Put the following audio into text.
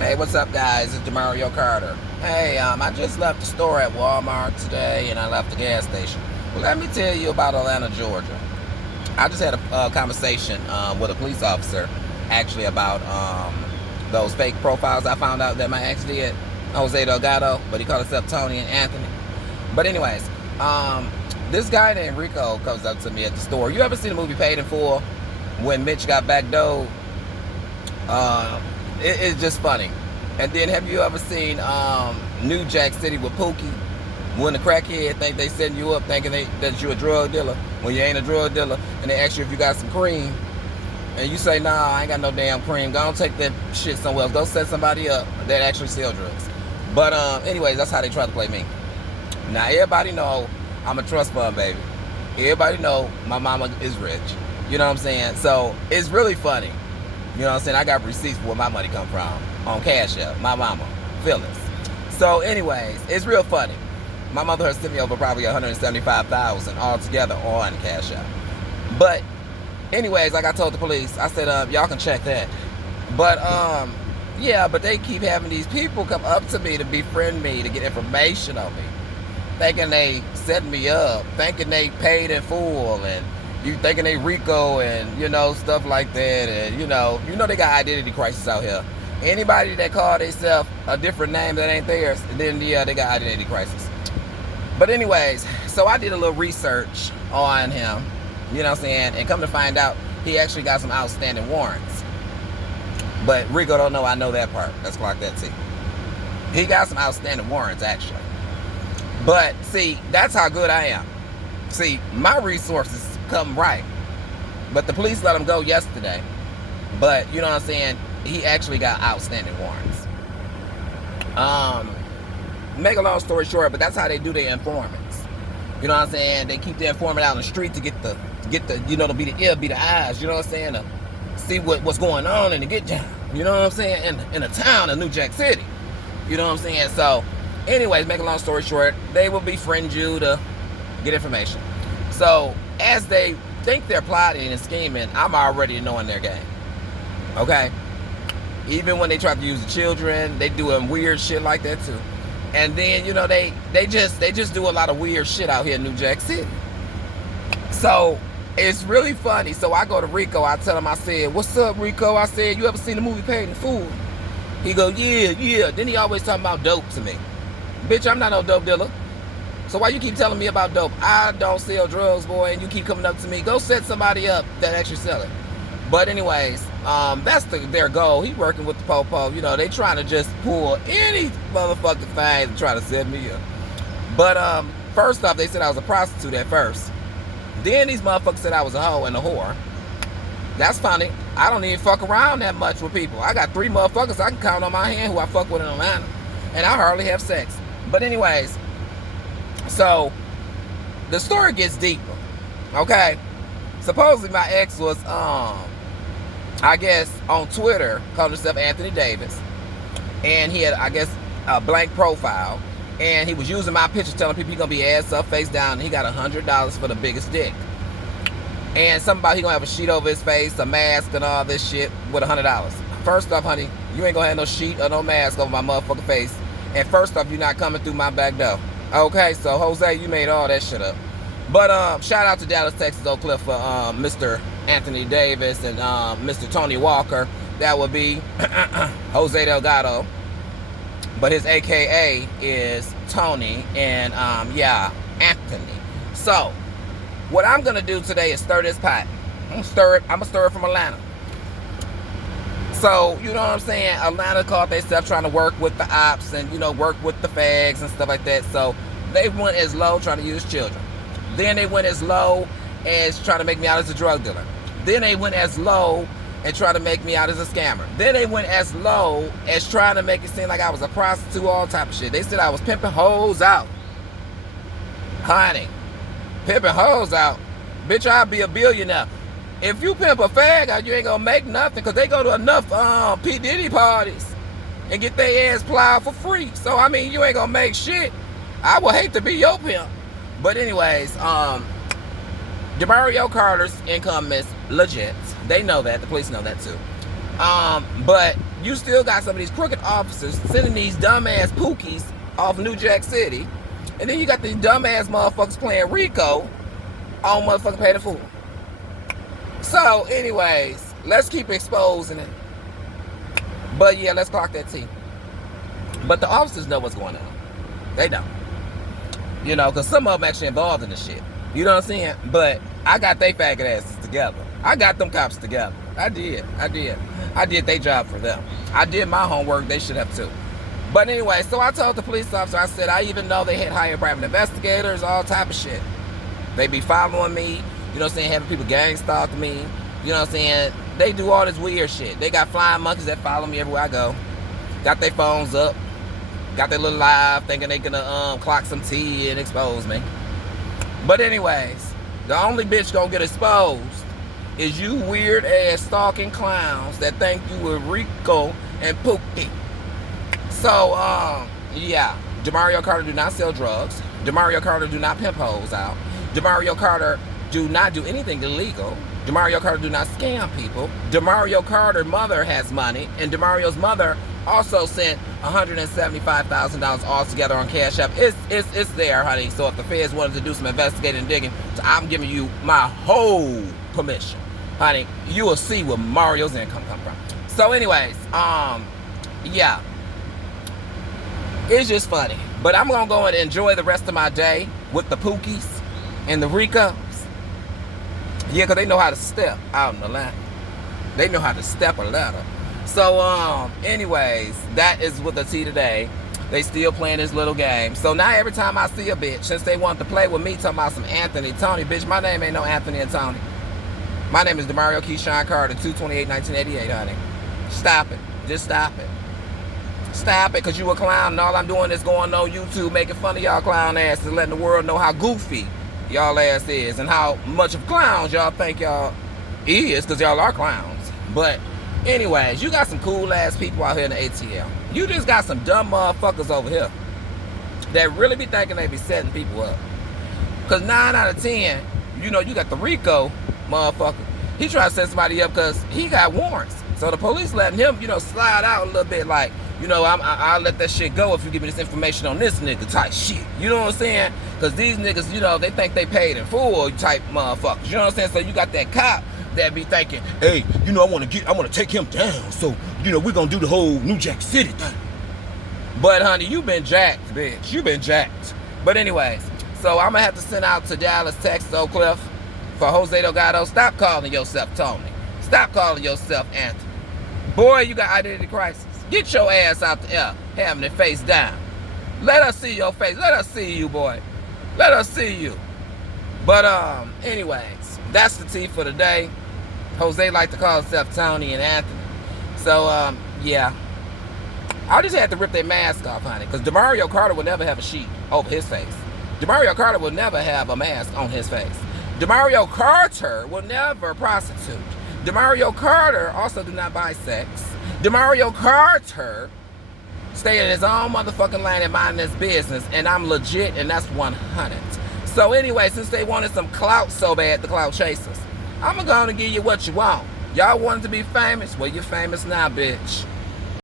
Hey, what's up, guys? It's Mario Carter. Hey, I just left the store at Walmart today, and I left the gas station. Well, let me tell you about Atlanta, Georgia. I just had a conversation with a police officer, actually, about those fake profiles I found out that my ex did, Jose Delgado, but he called himself Tony and Anthony. But anyways, this guy named Rico comes up to me at the store. You ever seen the movie Paid in Full when Mitch got backdoored? It's just funny. And then have you ever seen New Jack City with Pookie? When the crackhead think they setting you up thinking that you're a drug dealer when you ain't a drug dealer, and they ask you if you got some cream, and you say, nah, I ain't got no damn cream. Go on, take that shit somewhere else. Go set somebody up that actually sell drugs. But anyways, that's how they try to play me. Now everybody know I'm a trust fund baby. Everybody know my mama is rich. You know what I'm saying? So it's really funny. You know what I'm saying? I got receipts for where my money come from on Cash App. My mama, Phyllis. So anyways, it's real funny. My mother has sent me over probably $175,000 altogether on Cash App. But anyways, like I told the police, I said, y'all can check that. But yeah, but they keep having these people come up to me to befriend me, to get information on me, thinking they set me up, thinking they paid in full, and you thinking they Rico, and stuff like that. And you know they got identity crisis out here. Anybody that call themselves a different name that ain't theirs, then yeah, they got identity crisis. But anyways, so I did a little research on him, you know what I'm saying, and come to find out he actually got some outstanding warrants. But Rico don't know I know that part. Let's clock that T. He got some outstanding warrants actually. But see, that's how good I am. See, my resources come right. But the police let him go yesterday. But you know what I'm saying, he actually got outstanding warrants. Make a long story short, but that's how they do their informants. You know what I'm saying? They keep the informant out on the street to get the to be the ear, be the eyes, you know what I'm saying? To see what's going on and to get down. You know what I'm saying? In a town of New Jack City. You know what I'm saying? So anyways, make a long story short, they will befriend you to get information. So as they think they're plotting and scheming, I'm already knowing their game. Okay? Even when they try to use the children, they doing weird shit like that too. And then, they just do a lot of weird shit out here in New Jack City. So it's really funny. So I go to Rico, I tell him, I said, what's up, Rico? I said, you ever seen the movie Paid in Full? He go, yeah. Then he always talking about dope to me. Bitch, I'm not no dope dealer. So why you keep telling me about dope? I don't sell drugs, boy, and you keep coming up to me. Go set somebody up that actually sell it. But anyways, that's their goal. He working with the popo. They trying to just pull any motherfucking thing to try to set me up. But first off, they said I was a prostitute at first. Then these motherfuckers said I was a hoe and a whore. That's funny. I don't even fuck around that much with people. I got 3 motherfuckers I can count on my hand who I fuck with in Atlanta. And I hardly have sex. But anyways, so the story gets deeper. Okay? Supposedly my ex was I guess on Twitter called himself Anthony Davis, and he had, I guess, a blank profile, and he was using my picture telling people he's gonna be ass up, face down, and he got $100 for the biggest dick, and something about he gonna have a sheet over his face, a mask, and all this shit with $100. First off, honey, you ain't gonna have no sheet or no mask over my motherfucking face, and first off, you're not coming through my back door. Okay, so Jose, you made all that shit up. But shout out to Dallas, Texas, Oak Cliff for Mr. Anthony Davis and Mr. Tony Walker. That would be Jose Delgado. But his AKA is Tony and yeah, Anthony. So what I'm gonna do today is stir this pot. I'm gonna stir it from Atlanta. So, you know what I'm saying? Atlanta called themselves trying to work with the ops and, work with the fags and stuff like that. So they went as low trying to use children. Then they went as low as trying to make me out as a drug dealer. Then they went as low and tried to make me out as a scammer. Then they went as low as trying to make it seem like I was a prostitute, all type of shit. They said I was pimping hoes out. Honey, pimping hoes out? Bitch, I'll be a billionaire. If you pimp a fag out, you ain't gonna make nothing, because they go to enough P. Diddy parties and get their ass plowed for free. So, I mean, you ain't gonna make shit. I would hate to be your pimp. But anyways, Mario Carter's income is legit. They know that. The police know that too. But you still got some of these crooked officers sending these dumbass pookies off New Jack City. And then you got these dumbass motherfuckers playing Rico on motherfucking Pay the Fool. So, anyways, let's keep exposing it. But yeah, let's clock that T. But the officers know what's going on. They know. You know, because some of them actually involved in the shit. You know what I'm saying? But I got they faggot asses together. I got them cops together. I did their job for them. I did my homework. They should have too. But anyway, so I told the police officer, I said, I even know they had hired private investigators, all type of shit. They be following me, you know what I'm saying, having people gang stalk me, you know what I'm saying. They do all this weird shit. They got flying monkeys that follow me everywhere I go. Got their phones up, got their little live, thinking they gonna clock some tea and expose me. But anyways, the only bitch gonna get exposed is you weird ass stalking clowns that think you were Rico and Pookie. So, yeah, DeMario Carter do not sell drugs. DeMario Carter do not pimp hoes out. DeMario Carter do not do anything illegal. DeMario Carter do not scam people. DeMario Carter's mother has money, and DeMario's mother also sent $175,000 altogether on Cash App. It's there, honey. So if the feds wanted to do some investigating and digging, I'm giving you my whole permission, honey. You will see where Mario's income come from. So, anyways, yeah. It's just funny. But I'm going to go and enjoy the rest of my day with the Pookies and the Ricos. Yeah, because they know how to step out in the line. They know how to step a ladder. So, anyways, that is with the T today. They still playing this little game. So now every time I see a bitch, since they want to play with me, talking about some Anthony, Tony, bitch, my name ain't no Anthony and Tony. My name is DeMario Keyshawn Carter, 2/28/1988, honey. Stop it. Just stop it. Stop it, because you a clown, and all I'm doing is going on YouTube making fun of y'all clown asses and letting the world know how goofy y'all ass is and how much of clowns y'all think y'all is, because y'all are clowns. But anyways, you got some cool ass people out here in the ATL. You just got some dumb motherfuckers over here that really be thinking they be setting people up. Because 9 out of 10, you know, you got the Rico motherfucker. He trying to set somebody up because he got warrants. So the police letting him, you know, slide out a little bit like, you know, I'll let that shit go if you give me this information on this nigga type shit. You know what I'm saying? Because these niggas, you know, they think they paid in full type motherfuckers. You know what I'm saying? So you got that cop that be thinking, hey, you know, I want to take him down. So, you know, we're going to do the whole New Jack City thing. But, honey, you been jacked, bitch. You been jacked. But anyways, so I'm going to have to send out to Dallas, Texas, Oak Cliff for Jose Delgado. Stop calling yourself Tony. Stop calling yourself Anthony. Boy, you got identity crisis. Get your ass out the air, having it face down. Let us see your face. Let us see you, boy. Let us see you. But, anyways, that's the tea for today. Jose like to call himself Tony and Anthony. So, yeah. I just had to rip their mask off, honey, because DeMario Carter will never have a sheet over his face. DeMario Carter will never have a mask on his face. DeMario Carter will never prostitute. DeMario Carter also do not buy sex. DeMario Carter stay in his own motherfucking lane and mind his business, and I'm legit, and that's 100. So anyway, since they wanted some clout so bad, the clout chasers, I'm gonna give you what you want. Y'all wanted to be famous? Well, you're famous now, bitch.